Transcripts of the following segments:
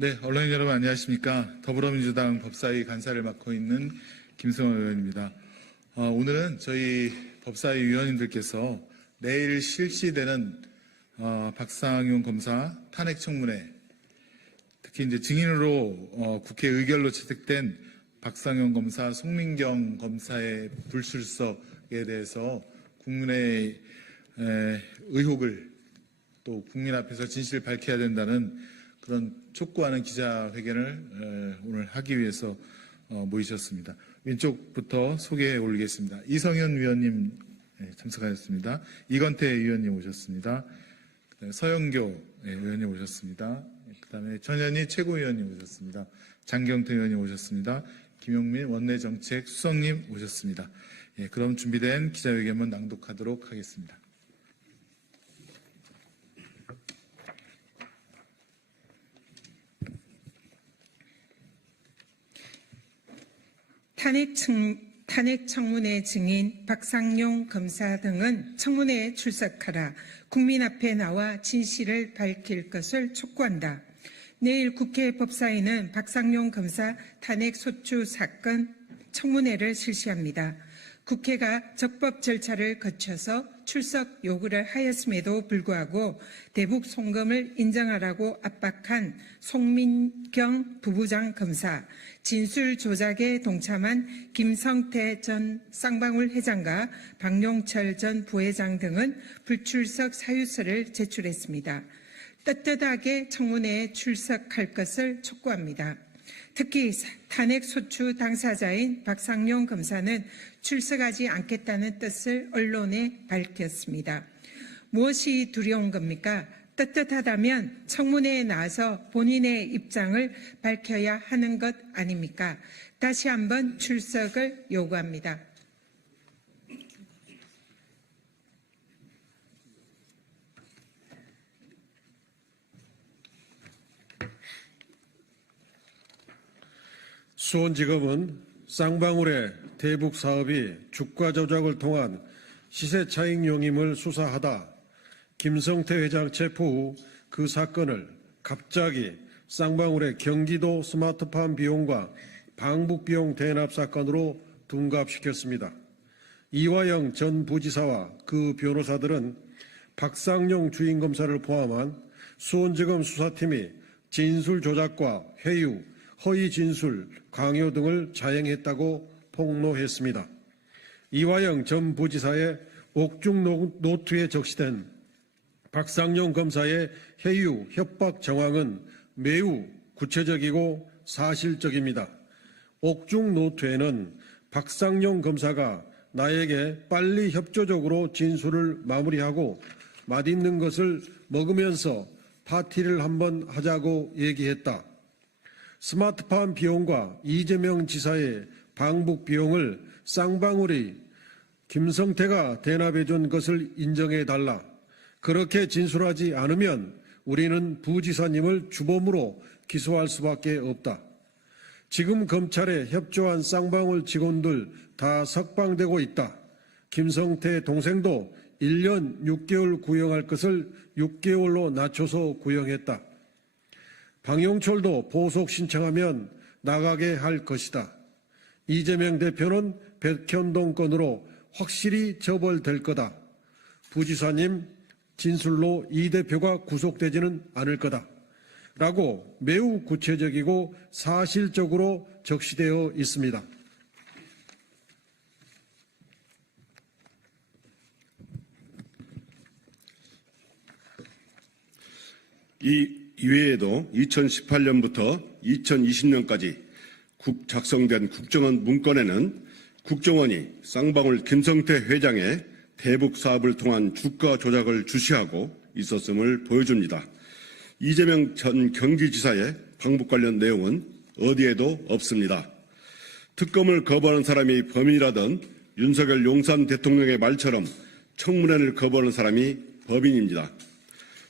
네, 언론인 여러분 안녕하십니까. 더불어민주당 법사위 간사를 맡고 있는 김승원 의원입니다. 오늘은 저희 법사위 위원님들께서 내일 실시되는 박상용 검사 탄핵 청문회, 특히 이제 증인으로 국회 의결로 채택된 박상용 검사, 송민경 검사의 불출석에 대해서 국민의 의혹을 또 국민 앞에서 진실을 밝혀야 된다는 그런 촉구하는 기자회견을 오늘 하기 위해서 모이셨습니다. 왼쪽부터 소개해 올리겠습니다. 이성현 위원님 참석하셨습니다. 이건태 위원님 오셨습니다. 그다음에 서영교 의원님 오셨습니다. 그다음에 전현희 최고위원님 오셨습니다. 장경태 의원님 오셨습니다. 김용민 원내정책 수석님 오셨습니다. 그럼 준비된 기자회견문 낭독하도록 하겠습니다. 탄핵 청문회 증인 박상용 검사 등은 청문회에 출석하라 국민 앞에 나와 진실을 밝힐 것을 촉구한다. 내일 국회 법사위는 박상용 검사 탄핵 소추 사건 청문회를 실시합니다. 국회가 적법 절차를 거쳐서 출석 요구를 하였음에도 불구하고 대북 송금을 인정하라고 압박한 송민경 부부장 검사, 진술 조작에 동참한 김성태 전 쌍방울 회장과 박용철 전 부회장 등은 불출석 사유서를 제출했습니다. 떳떳하게 청문회에 출석할 것을 촉구합니다. 특히 탄핵 소추 당사자인 박상용 검사는 출석하지 않겠다는 뜻을 언론에 밝혔습니다. 무엇이 두려운 겁니까? 떳떳하다면 청문회에 나와서 본인의 입장을 밝혀야 하는 것 아닙니까? 다시 한번 출석을 요구합니다. 수원지검은 쌍방울의 대북 사업이 주가 조작을 통한 시세 차익 용임을 수사하다 김성태 회장 체포 후 그 사건을 갑자기 쌍방울의 경기도 스마트팜 비용과 방북 비용 대납 사건으로 둔갑시켰습니다. 이화영 전 부지사와 그 변호사들은 박상용 주임검사를 포함한 수원지검 수사팀이 진술 조작과 회유, 허위 진술, 강요 등을 자행했다고 폭로했습니다. 이화영 전 부지사의 옥중 노트에 적시된 박상용 검사의 해유, 협박 정황은 매우 구체적이고 사실적입니다. 옥중 노트에는 박상용 검사가 나에게 빨리 협조적으로 진술을 마무리하고 맛있는 것을 먹으면서 파티를 한번 하자고 얘기했다. 스마트팜 비용과 이재명 지사의 방북 비용을 쌍방울이 김성태가 대납해준 것을 인정해달라. 그렇게 진술하지 않으면 우리는 부지사님을 주범으로 기소할 수밖에 없다. 지금 검찰에 협조한 쌍방울 직원들 다 석방되고 있다. 김성태 동생도 1년 6개월 구형할 것을 6개월로 낮춰서 구형했다. 박용철도 보석 신청하면 나가게 할 것이다. 이재명 대표는 백현동 건으로 확실히 처벌될 거다. 부지사님 진술로 이 대표가 구속되지는 않을 거다. 라고 매우 구체적이고 사실적으로 적시되어 있습니다. 이외에도 2018년부터 2020년까지 작성된 국정원 문건에는 국정원이 쌍방울 김성태 회장의 대북 사업을 통한 주가 조작을 주시하고 있었음을 보여줍니다. 이재명 전 경기지사의 방북 관련 내용은 어디에도 없습니다. 특검을 거부하는 사람이 범인이라던 윤석열 용산 대통령의 말처럼 청문회를 거부하는 사람이 법인입니다.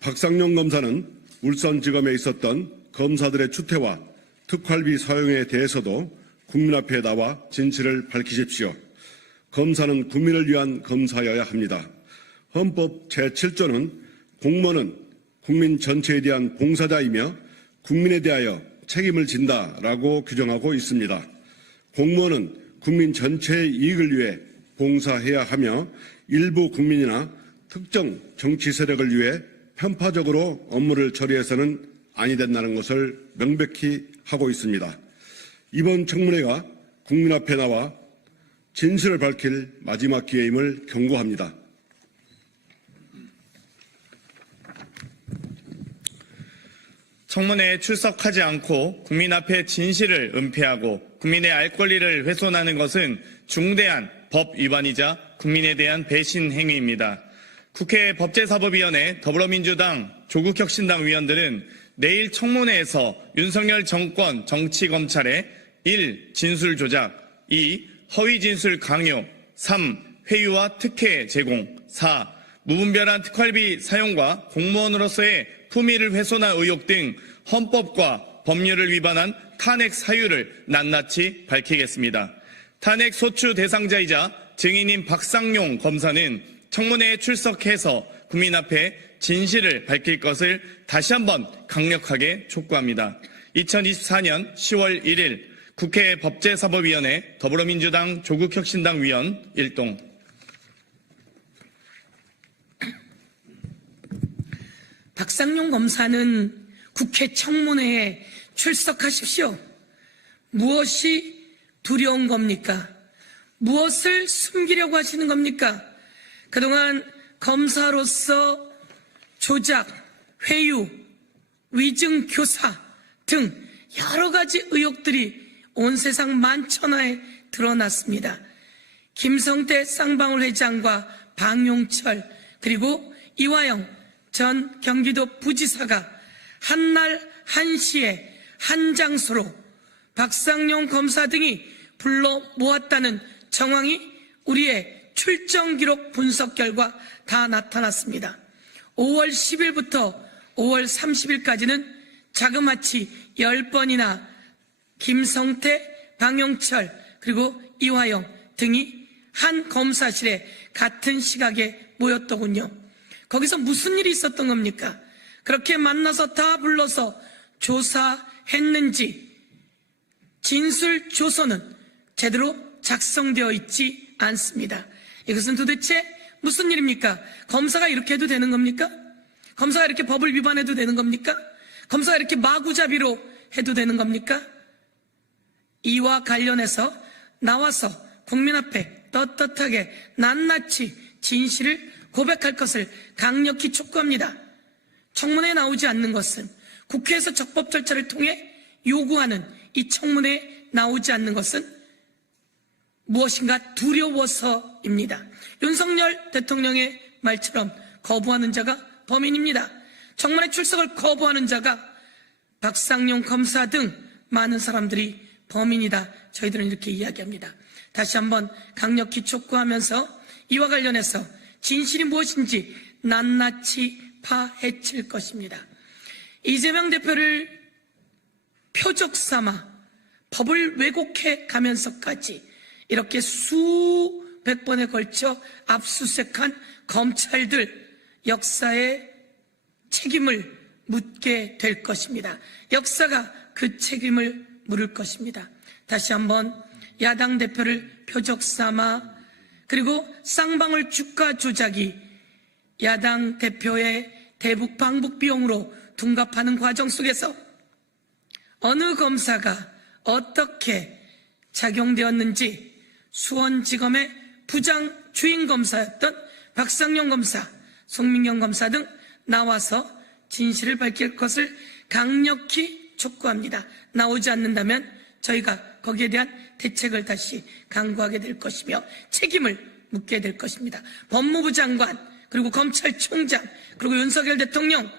박상용 검사는 울산지검에 있었던 검사들의 추태와 특활비 사용에 대해서도 국민 앞에 나와 진실을 밝히십시오. 검사는 국민을 위한 검사여야 합니다. 헌법 제7조는 공무원은 국민 전체에 대한 봉사자이며 국민에 대하여 책임을 진다라고 규정하고 있습니다. 공무원은 국민 전체의 이익을 위해 봉사해야 하며 일부 국민이나 특정 정치 세력을 위해 편파적으로 업무를 처리해서는 아니 된다는 것을 명백히 하고 있습니다. 이번 청문회가 국민 앞에 나와 진실을 밝힐 마지막 기회임을 경고합니다. 청문회에 출석하지 않고 국민 앞에 진실을 은폐하고 국민의 알 권리를 훼손하는 것은 중대한 법 위반이자 국민에 대한 배신 행위입니다. 국회 법제사법위원회 더불어민주당 조국혁신당 위원들은 내일 청문회에서 윤석열 정권 정치검찰의 1. 진술 조작, 2. 허위 진술 강요, 3. 회유와 특혜 제공, 4. 무분별한 특활비 사용과 공무원으로서의 품위를 훼손한 의혹 등 헌법과 법률을 위반한 탄핵 사유를 낱낱이 밝히겠습니다. 탄핵 소추 대상자이자 증인인 박상용 검사는 청문회에 출석해서 국민 앞에 진실을 밝힐 것을 다시 한번 강력하게 촉구합니다. 2024년 10월 1일 국회 법제사법위원회 더불어민주당 조국혁신당 위원 1동. 박상용 검사는 국회 청문회에 출석하십시오. 무엇이 두려운 겁니까? 무엇을 숨기려고 하시는 겁니까? 그동안 검사로서 조작, 회유, 위증 교사 등 여러 가지 의혹들이 온 세상 만천하에 드러났습니다. 김성태 쌍방울 회장과 방용철 그리고 이화영 전 경기도 부지사가 한날 한시에 한 장소로 박상용 검사 등이 불러 모았다는 정황이 우리의 출정 기록 분석 결과 다 나타났습니다. 5월 10일부터 5월 30일까지는 자그마치 10번이나 김성태, 방용철 그리고 이화영 등이 한 검사실에 같은 시각에 모였더군요. 거기서 무슨 일이 있었던 겁니까? 그렇게 만나서 다 불러서 조사했는지 진술 조서는 제대로 작성되어 있지 않습니다. 이것은 도대체 무슨 일입니까? 검사가 이렇게 해도 되는 겁니까? 검사가 이렇게 법을 위반해도 되는 겁니까? 검사가 이렇게 마구잡이로 해도 되는 겁니까? 이와 관련해서 나와서 국민 앞에 떳떳하게 낱낱이 진실을 고백할 것을 강력히 촉구합니다. 청문회에 나오지 않는 것은 국회에서 적법 절차를 통해 요구하는 이 청문회에 나오지 않는 것은 무엇인가 두려워서입니다. 윤석열 대통령의 말처럼 거부하는 자가 범인입니다. 청문회 출석을 거부하는 자가 박상용 검사 등 많은 사람들이 범인이다. 저희들은 이렇게 이야기합니다. 다시 한번 강력히 촉구하면서 이와 관련해서 진실이 무엇인지 낱낱이 파헤칠 것입니다. 이재명 대표를 표적 삼아 법을 왜곡해 가면서까지 이렇게 수백 번에 걸쳐 압수수색한 검찰들 역사의 책임을 묻게 될 것입니다. 역사가 그 책임을 물을 것입니다. 다시 한번 야당 대표를 표적 삼아 그리고 쌍방울 주가 조작이 야당 대표의 대북 방북 비용으로 둔갑하는 과정 속에서 어느 검사가 어떻게 작용되었는지 수원지검의 부장 주인 검사였던 박상용 검사, 송민경 검사 등 나와서 진실을 밝힐 것을 강력히 촉구합니다. 나오지 않는다면 저희가 거기에 대한 대책을 다시 강구하게 될 것이며 책임을 묻게 될 것입니다. 법무부 장관 그리고 검찰총장 그리고 윤석열 대통령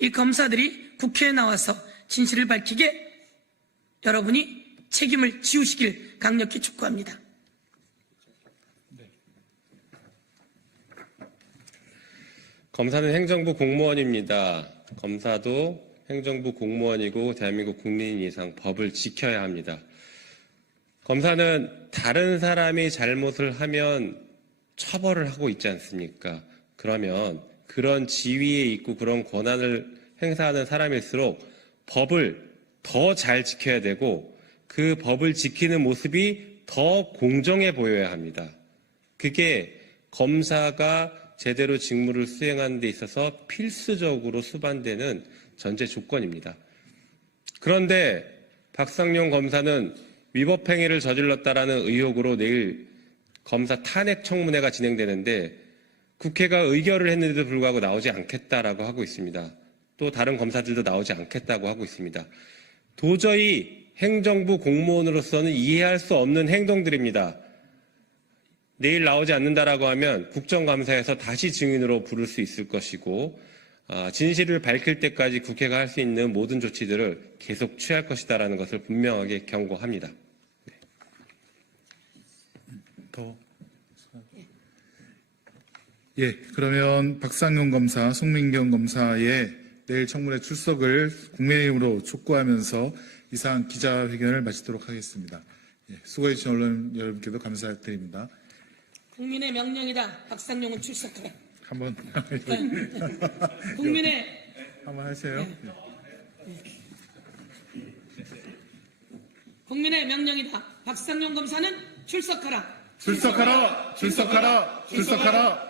이 검사들이 국회에 나와서 진실을 밝히게 여러분이 책임을 지우시길 강력히 촉구합니다. 검사는 행정부 공무원입니다. 검사도 행정부 공무원이고 대한민국 국민 이상 법을 지켜야 합니다. 검사는 다른 사람이 잘못을 하면 처벌을 하고 있지 않습니까? 그러면 그런 지위에 있고 그런 권한을 행사하는 사람일수록 법을 더 잘 지켜야 되고 그 법을 지키는 모습이 더 공정해 보여야 합니다. 그게 검사가 제대로 직무를 수행하는 데 있어서 필수적으로 수반되는 전제 조건입니다. 그런데 박상용 검사는 위법 행위를 저질렀다라는 의혹으로 내일 검사 탄핵 청문회가 진행되는데 국회가 의결을 했는데도 불구하고 나오지 않겠다라고 하고 있습니다. 또 다른 검사들도 나오지 않겠다고 하고 있습니다. 도저히 행정부 공무원으로서는 이해할 수 없는 행동들입니다. 내일 나오지 않는다라고 하면 국정감사에서 다시 증인으로 부를 수 있을 것이고 진실을 밝힐 때까지 국회가 할 수 있는 모든 조치들을 계속 취할 것이다라는 것을 분명하게 경고합니다. 예, 그러면 박상용 검사, 송민경 검사의 내일 청문회 출석을 국민의힘으로 촉구하면서 이상 기자회견을 마치도록 하겠습니다. 예, 수고해주신 언론 여러분께도 감사드립니다. 국민의 명령이다. 박상용은 출석하라. 한번 국민의 한번 하세요. 국민의 명령이다. 박상용 검사는 출석하라. 출석하라! 출석하라! 출석하라!